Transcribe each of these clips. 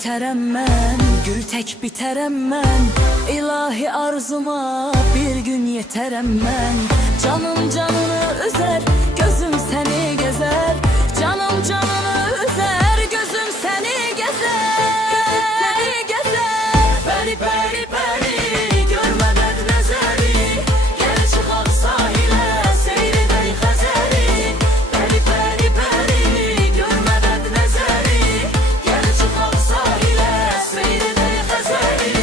bitərəm mən, gül tək bitərəm mən. İlahi arzuma bir gün yetərəm mən. Canım canını üzər, gözüm səni gəzər. Canım canını üzər, gözüm səni gəzər. Bəri bəri bəri görmədən nəzəri, gəl çıxaq sahilə seyr edək Xəzəri. Bəri bəri bəri görmədən nəzəri, gəl çıxaq sahilə seyr edək Xəzəri.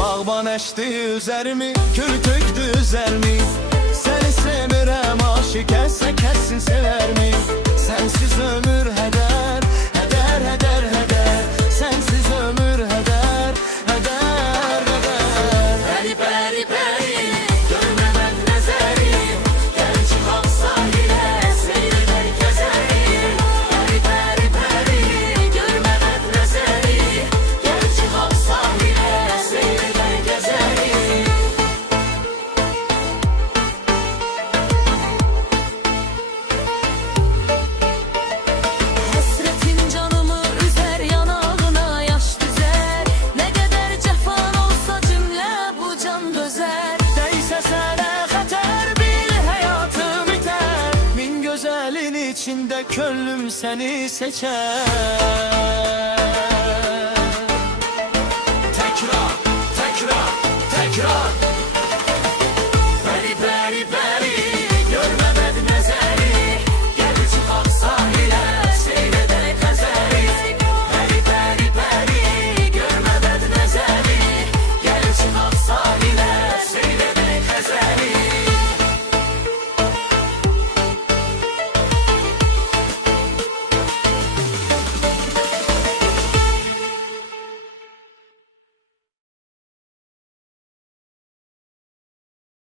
Bağban əşdi üzərimi, gül tökdü üzərimi. Səni semirəm aşıq, kəssə kəssin sevərmi? Sənsiz ömür hədər, hədər, hədər, hədər. Sənsiz ömür hədər, hədər, hədər. Bəri bəri bəri görmədən nəzəri, gəl çıxaq sahilə seyr edək Xəzəri. Bəri bəri bəri görmədən nəzəri, gəl çıxaq sahilə seyr edək Xəzəri. Həsrətin canımı üzər, yanağına yaş düzər. Nə qədər cəfan olsa cümlə bu can dözər. Değse sənə xətər, bil həyatım itər. Min gözəlin içində könlüm səni seçər.